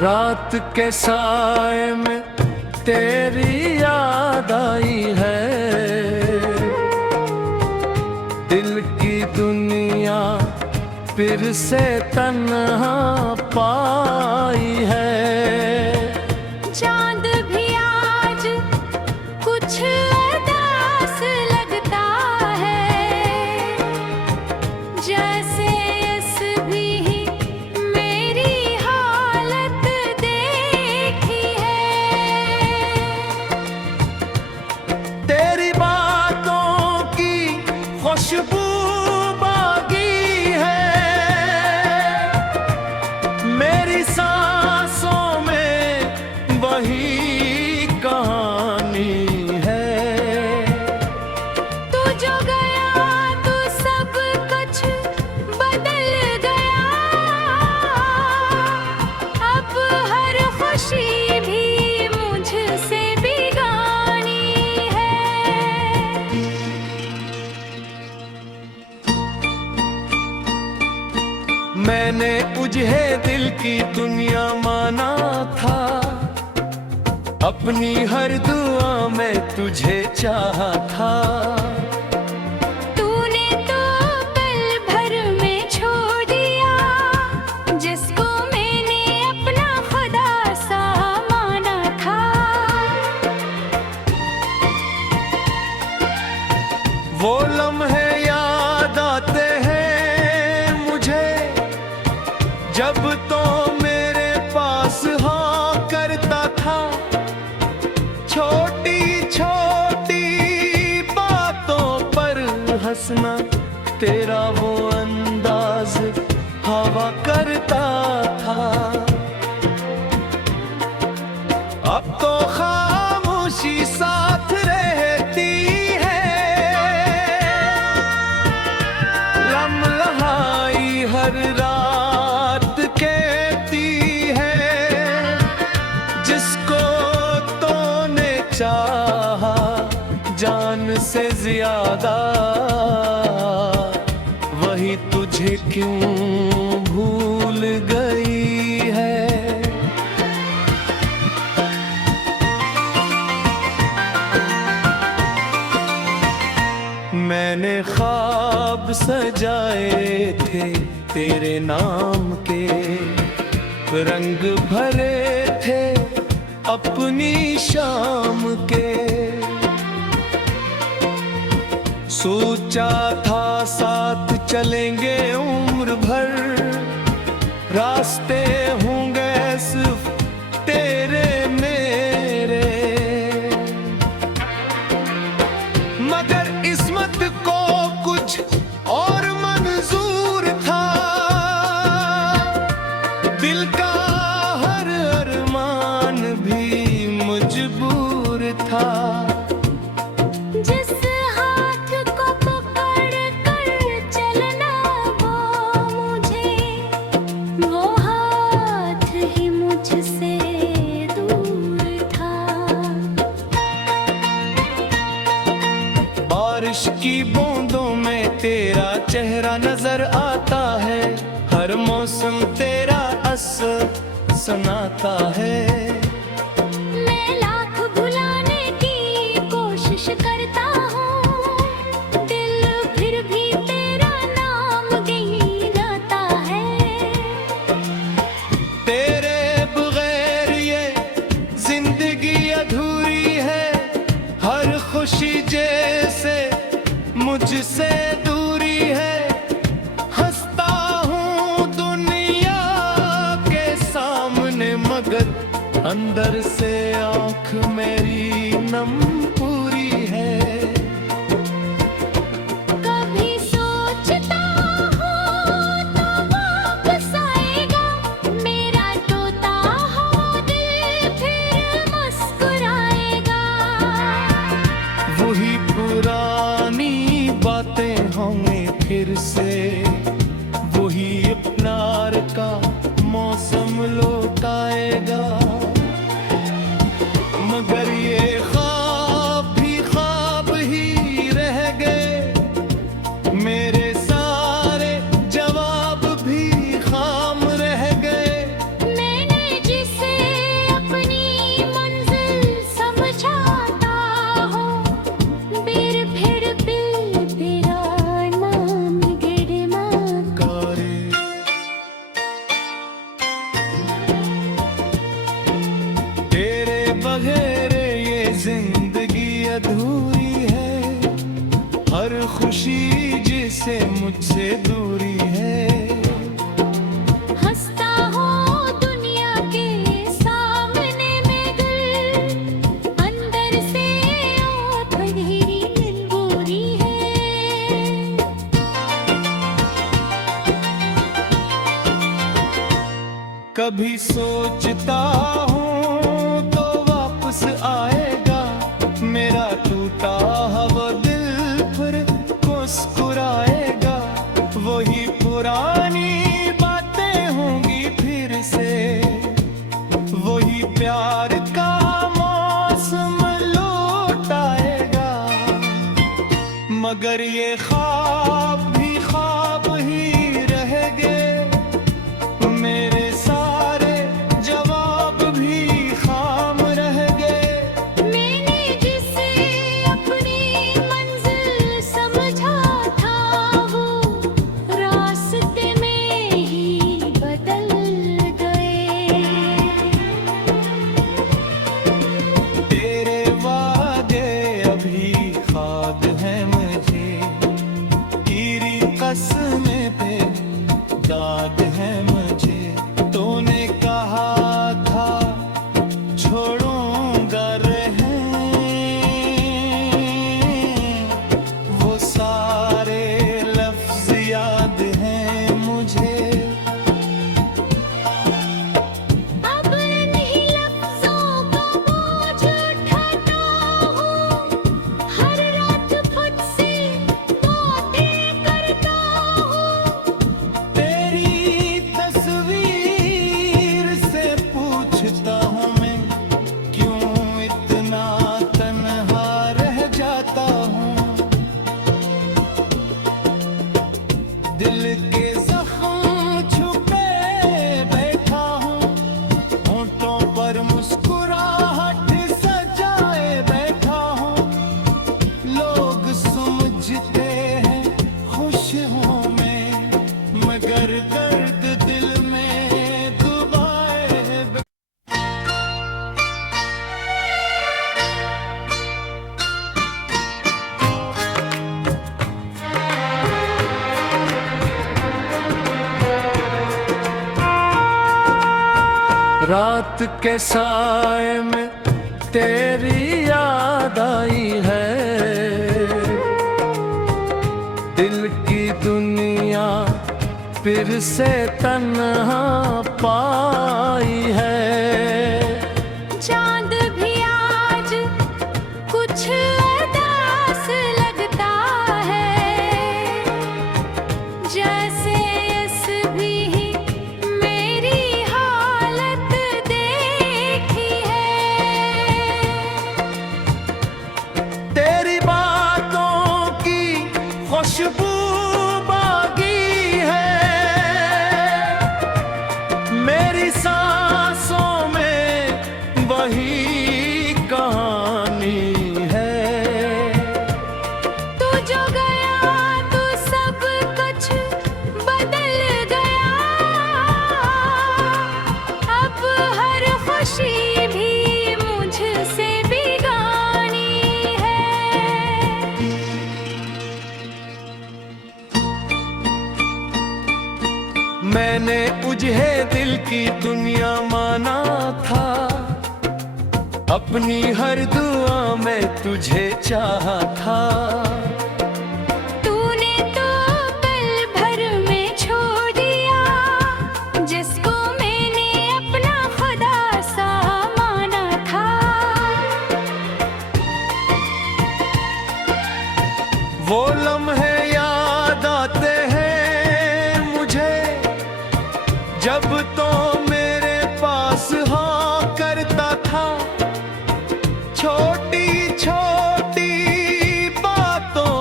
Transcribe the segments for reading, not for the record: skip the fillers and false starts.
रात के साए में तेरी याद आई है, दिल की दुनिया फिर से तन्हा पाई है। चांद भी आज कुछ उदास लगता है, जैसे इस भी मेरी हालत देखी है। तेरी बातों की खुशबू बागी है, मेरी सांसों में वही कहानी है। तू जो गया तो सब कुछ बदल गया, अब हर खुशी भी मुझसे बेगानी है। मैंने तुझे दिल की दुनिया माना था, अपनी हर दुआ में तुझे चाहा था। तूने तो पल भर में छोड़ दिया, जिसको मैंने अपना खुदा सा माना था। वो लम्हे याद आते हैं मुझे, जब तो मेरे पास हाँ करता था। छोटी छोटी बातों पर हंसना तेरा वो अंदाज हवा करता था। अब तो खामोशी साथ रहती है, लम्हाई हर रात कहती है। जिसको तूने चाहा जान से ज्यादा, वही तुझे क्यों भूल गई है। मैंने ख्वाब सजाए थे तेरे नाम के, रंग भरे थे अपनी शाम के। सोचा था साथ चलेंगे उम्र भर, रास्ते होंगे सिर्फ तेरे मेरे। मगर किस्मत को कुछ और मंजूर था, दिल का हर अरमान भी मजबूर था। जिस हाथ को पकड़ कर चलना वो मुझे, वो हाथ ही मुझसे दूर था। बारिश की बूंदों में तेरा चेहरा नजर आता है, हर मौसम तेरा असर सुनाता है। मैं लाख भुलाने की कोशिश करता हूँ, दिल फिर भी तेरा नाम गिनाता है। तेरे बगैर ये जिंदगी अधूरी है, हर खुशी जैसे मुझसे दूरी है। हंसता हूँ दुनिया के सामने, मगर अंदर से आँख मेरी नम पूरी है। कभी सोचता हूँ तो वापस आएगा, मेरा टूटा हुआ दिल फिर मुस्कुराएगा। वही पुरानी बातें होंगी फिर से, वही प्यार का मौसम लौटाएगा। मगर बगैर ये जिंदगी अधूरी है, हर खुशी जिसे मुझसे दूरी है। हंसता हूँ दुनिया के सामने मगर अंदर से आँख अंधेरी बुरी है। कभी सोचता हूँ तो वापस आएगा, मेरा टूटा हुआ दिल फिर मुस्कुराएगा। वही पुरानी बातें होंगी फिर से, वही प्यार का मौसम लौट आएगा। मगर ये ख्वाब भी ख्वाब ही रह गए, मेरे सारे जवाब भी खाम रह गए। मैंने जिसे अपनी मंजिल समझा था वो रास्ते में ही बदल गए। तेरे वादे अभी खाब हैं मुझे, गिरी कसमें पे याद है मुझे। तूने कहा था छोड़ूंगा वो सारे लफ्ज याद हैं मुझे। अब नहीं लफ्ज़ों का बोझ उठाता हूँ, हर रात खुद से बातें करता हूँ। तेरी तस्वीर से पूछता हूँ मैं, क्यों इतना तन्हा रह जाता हूँ। दिल के जख्म छुपे बैठा हूँ, होंठों पर मुस्कुराहट सजाए बैठा हूँ। लोग समझते हैं खुश हूँ मैं, मगर दर्द दिल में दबाए। रात के साए में तेरी याद आई है, दिल की दुनिया फिर से तन्हा पाई है। चांद भी आज कुछ उदास लगता है, जैसे इस भी मेरी हालत देखी है। तेरी बातों की खुशबू बागी है, मेरी सांसों में वही कहानी है। तू जो गया तो सब कुछ बदल गया, अब हर खुशी भी मुझसे बेगानी है। मैंने तुझे दिल की दुनिया माना था, अपनी हर दुआ में तुझे चाहा था। तूने तो पल भर में छोड़ दिया, जिसको मैंने अपना खुदा सा माना था। वो लम्हे याद आते हैं मुझे, जब तो मेरे पास हाँ करता था। छोटी छोटी बातों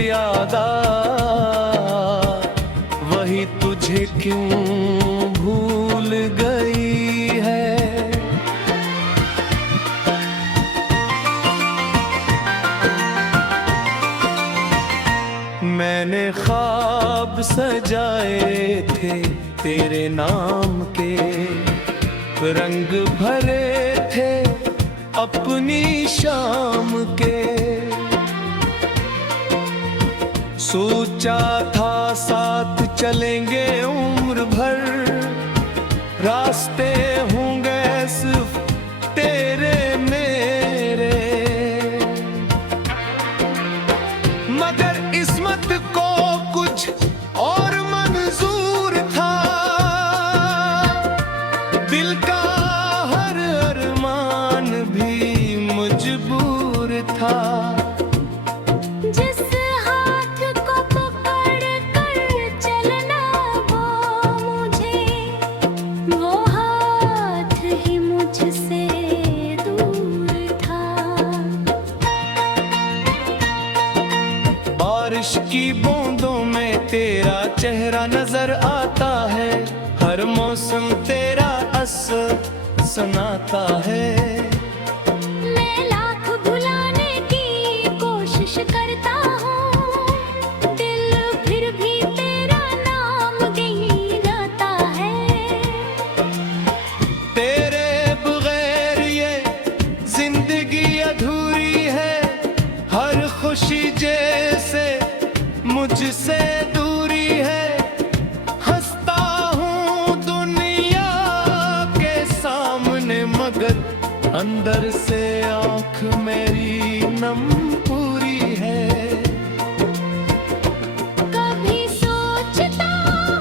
ज्यादा, वही तुझे क्यों भूल गई है। मैंने ख्वाब सजाए थे तेरे नाम के, रंग भरे थे अपनी शाम के। सोचा था साथ चलेंगे उम्र भर, रास्ते होंगे सिर्फ तेरे मेरे। मगर किस्मत को कुछ और मंजूर था, दिल का हर अरमान भी मजबूर था। जिस हाथ को पकड़ कर चलना वो मुझे, वो हाथ ही मुझसे दूर था। बारिश की बूंदों में तेरा चेहरा नजर आता है, हर मौसम तेरा असर सुनाता है। मैं लाख भुलाने की कोशिश करता हूँ, दिल फिर भी तेरा नाम गिनाता है। तेरे बगैर ये जिंदगी अधूरी है, हर खुशी जैसे मुझसे दूरी है। हंसता हूँ दुनिया के सामने, मगर अंदर से आँख मेरी नम पूरी है। कभी सोचता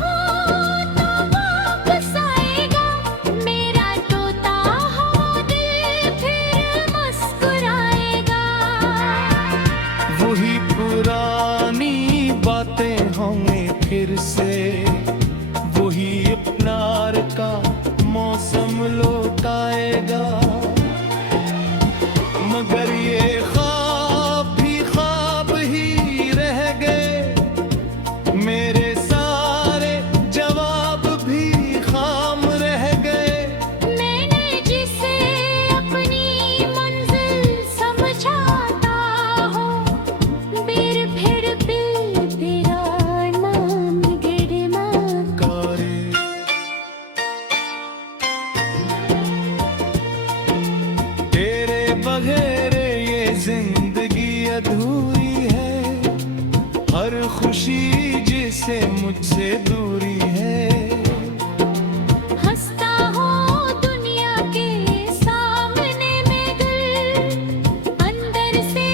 हूँ तो वापस आएगा, मेरा टूटा हुआ दिल फिर मुस्कुराएगा। वही पुरानी बातें हमें फिर से, वही अपनार का मौसम लौटाएगा। मगर ये ख्वाब ही रह गए, मेरे सारे जवाब भी खाम रह गए। मैंने जिसे अपनी मंजिल समझा था हो, फिर तेरा नाम गिरमा। करे तेरे बगैर ये जिंदगी अधूरी है, हर खुशी जिसे मुझसे दूरी है। हंसता हूँ दुनिया के सामने में दिल, अंदर से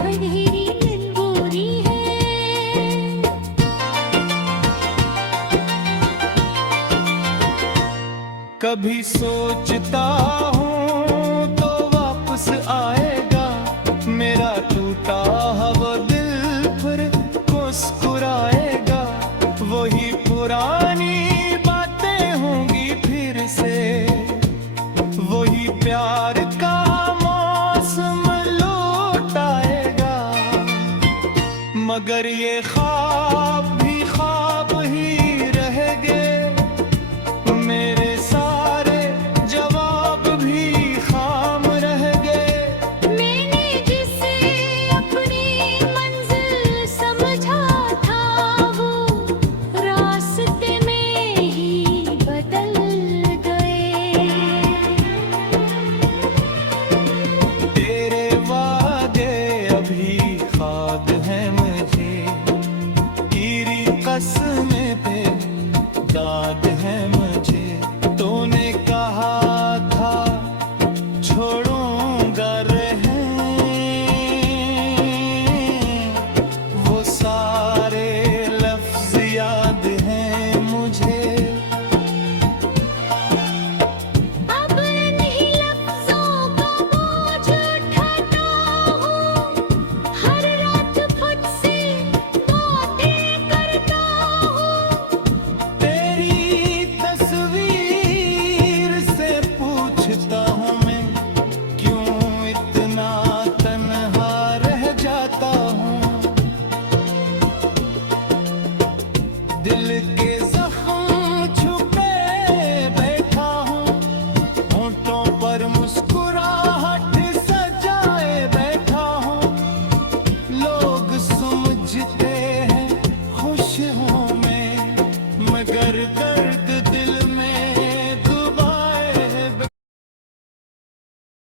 मेरी मजबूरी है। कभी सोचता हूँ तो वापस आएगा, मेरा टूटा हुआ दिल फिर मुस्कुराएगा। वही पुरानी बातें होंगी फिर से, वही प्यार का मौसम लौट आएगा। मगर ये ख्वाब